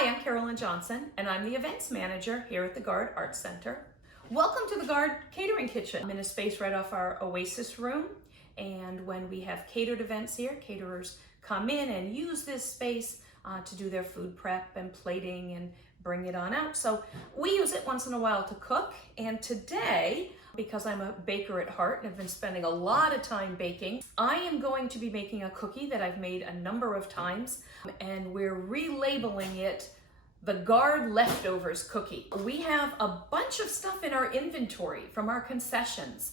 Hi, I'm Carolyn Johnson, and I'm the events manager here at the Garde Arts Center. Welcome to the Garde Catering Kitchen. I'm in a space right off our Oasis room, and when we have catered events here, caterers come in and use this space to do their food prep and plating and bring it on out. So we use it once in a while to cook, and today, because I'm a baker at heart and have been spending a lot of time baking, I am going to be making a cookie that I've made a number of times, and we're relabeling it the Garde Leftovers Cookie. We have a bunch of stuff in our inventory from our concessions.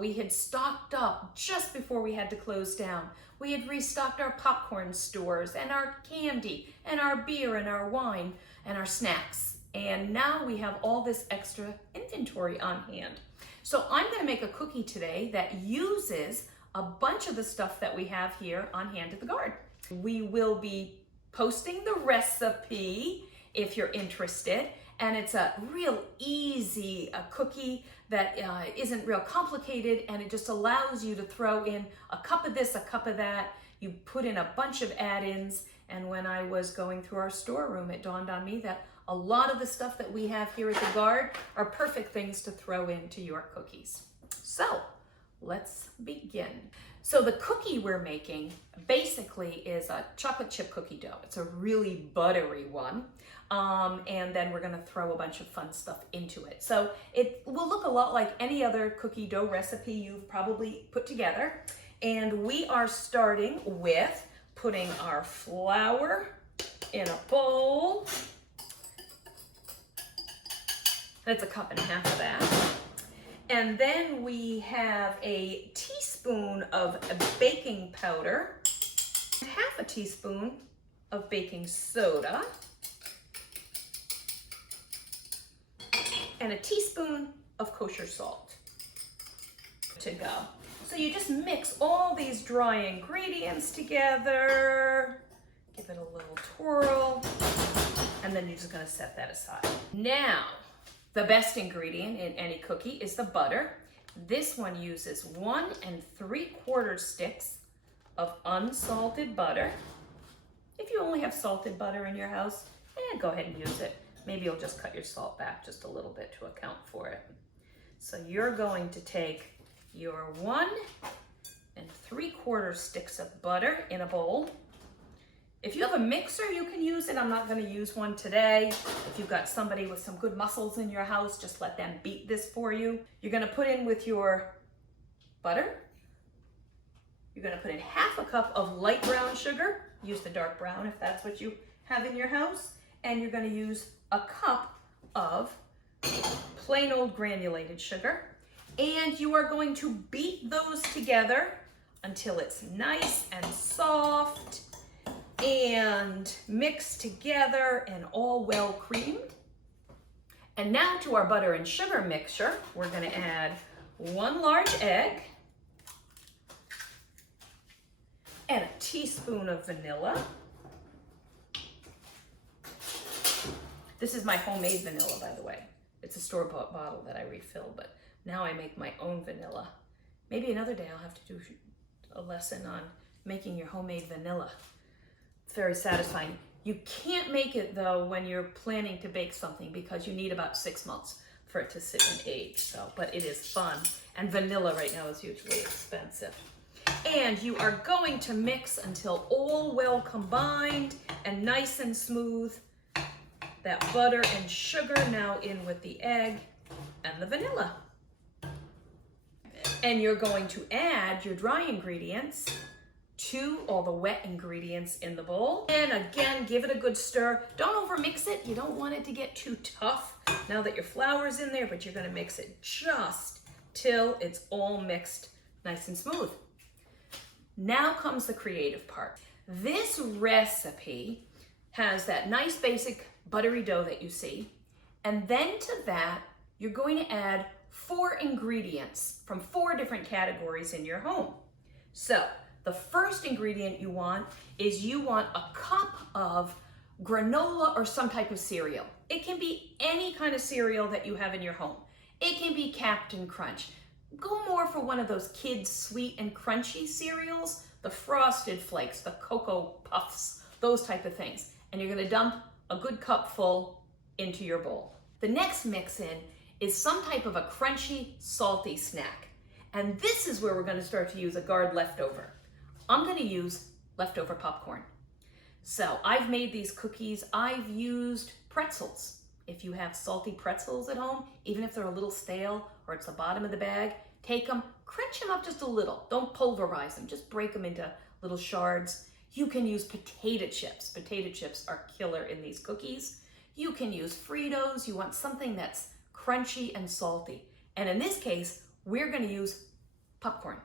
We had stocked up just before we had to close down. We had restocked our popcorn stores and our candy and our beer and our wine and our snacks. And now we have all this extra inventory on hand. So I'm gonna make a cookie today that uses a bunch of the stuff that we have here on hand at the Garde. We will be posting the recipe if you're interested. And it's a real easy cookie that isn't real complicated, and it just allows you to throw in a cup of this, a cup of that. You put in a bunch of add-ins, and when I was going through our storeroom, it dawned on me that a lot of the stuff that we have here at the Garde are perfect things to throw into your cookies. So let's begin. So the cookie we're making basically is a chocolate chip cookie dough. It's a really buttery one. And then we're gonna throw a bunch of fun stuff into it. So it will look a lot like any other cookie dough recipe you've probably put together. And we are starting with putting our flour in a bowl. That's a cup and a half of that. And then we have a teaspoon of baking powder, half a teaspoon of baking soda, and a teaspoon of kosher salt to go. So you just mix all these dry ingredients together, give it a little twirl, and then you're just gonna set that aside. Now, the best ingredient in any cookie is the butter. This one uses 1 3/4 sticks of unsalted butter. If you only have salted butter in your house, go ahead and use it. Maybe you'll just cut your salt back just a little bit to account for it. So you're going to take your 1 3/4 sticks of butter in a bowl. If you have a mixer, you can use it. I'm not gonna use one today. If you've got somebody with some good muscles in your house, just let them beat this for you. You're gonna put in with your butter. You're gonna put in half a cup of light brown sugar. Use the dark brown if that's what you have in your house. And you're gonna use a cup of plain old granulated sugar. And you are going to beat those together until it's nice and soft and mixed together and all well creamed. And now to our butter and sugar mixture, we're gonna add 1 large egg and a teaspoon of vanilla. This is my homemade vanilla, by the way. It's a store-bought bottle that I refill, but now I make my own vanilla. Maybe another day I'll have to do a lesson on making your homemade vanilla. It's very satisfying. You can't make it though when you're planning to bake something because you need about 6 months for it to sit and age. So, but it is fun. And vanilla right now is hugely expensive. And you are going to mix until all well combined and nice and smooth. That butter and sugar now in with the egg and the vanilla. And you're going to add your dry ingredients to all the wet ingredients in the bowl. And again, give it a good stir. Don't over mix it. You don't want it to get too tough now that your flour's in there, but you're gonna mix it just till it's all mixed nice and smooth. Now comes the creative part. This recipe has that nice basic buttery dough that you see. And then to that, you're going to add 4 ingredients from 4 different categories in your home. So the first ingredient you want is you want a cup of granola or some type of cereal. It can be any kind of cereal that you have in your home. It can be Captain Crunch. Go more for one of those kids' sweet and crunchy cereals, the Frosted Flakes, the Cocoa Puffs, those type of things. And you're gonna dump a good cup full into your bowl. The next mix in is some type of a crunchy, salty snack. And this is where we're going to start to use a Garde leftover. I'm going to use leftover popcorn. So I've made these cookies. I've used pretzels. If you have salty pretzels at home, even if they're a little stale or it's the bottom of the bag, take them, crunch them up just a little. Don't pulverize them, just break them into little shards. You can use potato chips. Potato chips are killer in these cookies. You can use Fritos. You want something that's crunchy and salty. And in this case, we're going to use popcorn.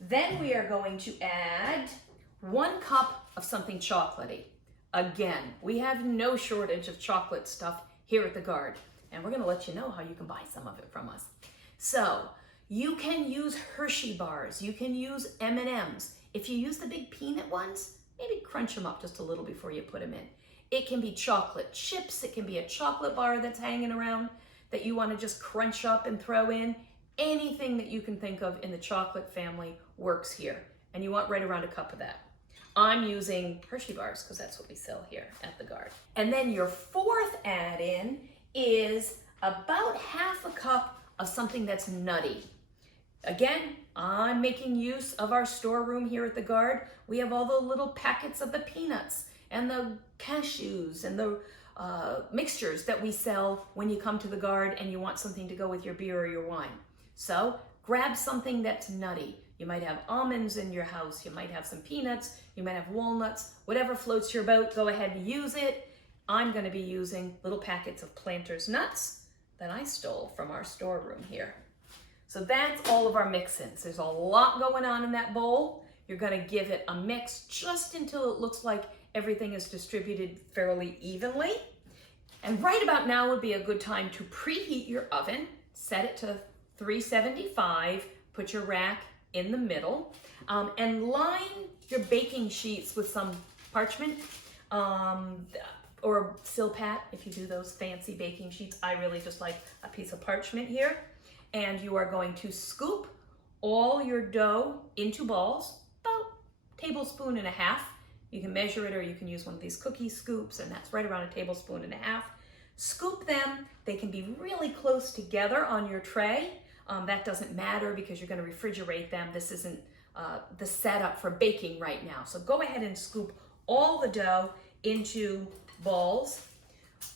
Then we are going to add 1 cup of something chocolatey. Again, we have no shortage of chocolate stuff here at the Garde, and we're going to let you know how you can buy some of it from us. So you can use Hershey bars. You can use M&Ms. If you use the big peanut ones, maybe crunch them up just a little before you put them in. It can be chocolate chips. It can be a chocolate bar that's hanging around that you want to just crunch up and throw in. Anything that you can think of in the chocolate family works here. And you want right around a cup of that. I'm using Hershey bars because that's what we sell here at the Garde. And then your fourth add-in is about half a cup of something that's nutty. Again, I'm making use of our storeroom here at the Garde. We have all the little packets of the peanuts and the cashews and the mixtures that we sell when you come to the Garde and you want something to go with your beer or your wine. So grab something that's nutty. You might have almonds in your house, you might have some peanuts, you might have walnuts, whatever floats your boat, go ahead and use it. I'm going to be using little packets of Planters nuts that I stole from our storeroom here. So that's all of our mix-ins. There's a lot going on in that bowl. You're going to give it a mix just until it looks like everything is distributed fairly evenly. And right about now would be a good time to preheat your oven. Set it to 375, put your rack in the middle, and line your baking sheets with some parchment or Silpat if you do those fancy baking sheets. I really just like a piece of parchment here. And you are going to scoop all your dough into balls, about a tablespoon and a half. You can measure it or you can use one of these cookie scoops, and that's right around a tablespoon and a half. Scoop them. They can be really close together on your tray. That doesn't matter because you're going to refrigerate them. This isn't the setup for baking right now. So go ahead and scoop all the dough into balls.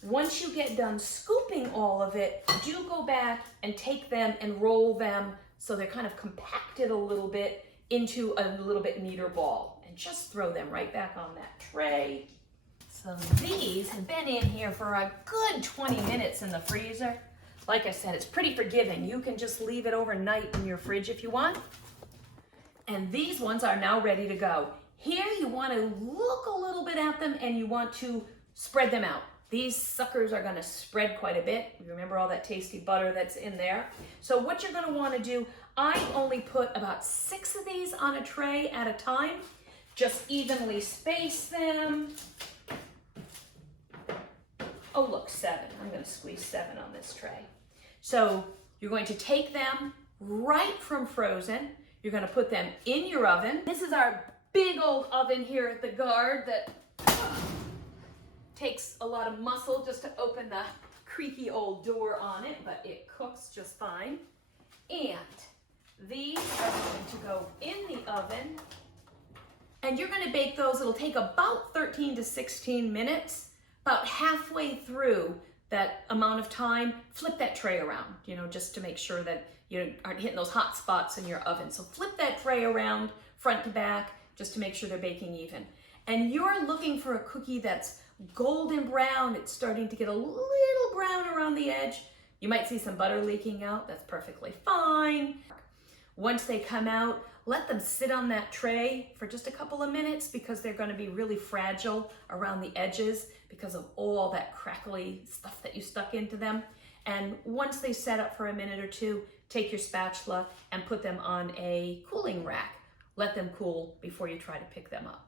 Once you get done scooping all of it, do go back and take them and roll them so they're kind of compacted a little bit into a little bit neater ball. And just throw them right back on that tray. So these have been in here for a good 20 minutes in the freezer. Like I said, it's pretty forgiving. You can just leave it overnight in your fridge if you want. And these ones are now ready to go. Here you want to look a little bit at them and you want to spread them out. These suckers are going to spread quite a bit. You remember all that tasty butter that's in there. So what you're going to want to do, I only put about 6 of these on a tray at a time. Just evenly space them. Oh look, 7. I'm going to squeeze 7 on this tray. So you're going to take them right from frozen. You're going to put them in your oven. This is our big old oven here at the Garde that takes a lot of muscle just to open the creaky old door on it, but it cooks just fine. And these are going to go in the oven. And you're going to bake those. It'll take about 13 to 16 minutes. About halfway through that amount of time, flip that tray around, just to make sure that you aren't hitting those hot spots in your oven. So flip that tray around front to back just to make sure they're baking even. And you're looking for a cookie that's golden brown. It's starting to get a little brown around the edge. You might see some butter leaking out. That's perfectly fine. Once they come out, let them sit on that tray for just a couple of minutes because they're going to be really fragile around the edges because of all that crackly stuff that you stuck into them. And once they set up for a minute or two, take your spatula and put them on a cooling rack. Let them cool before you try to pick them up.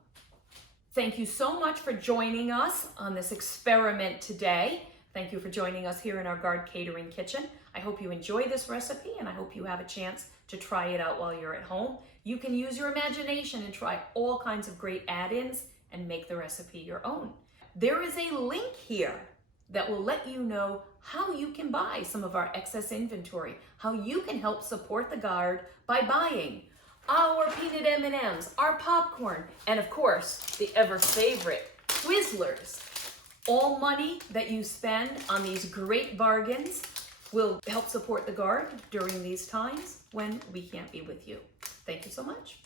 Thank you so much for joining us on this experiment today. Thank you for joining us here in our Garde Catering Kitchen. I hope you enjoy this recipe and I hope you have a chance to try it out while you're at home. You can use your imagination and try all kinds of great add-ins and make the recipe your own. there is a link here that will let you know how you can buy some of our excess inventory, how you can help support the Garde by buying our peanut M&Ms, our popcorn, and of course, the ever favorite Twizzlers. All money that you spend on these great bargains will help support the Garde during these times when we can't be with you. Thank you so much.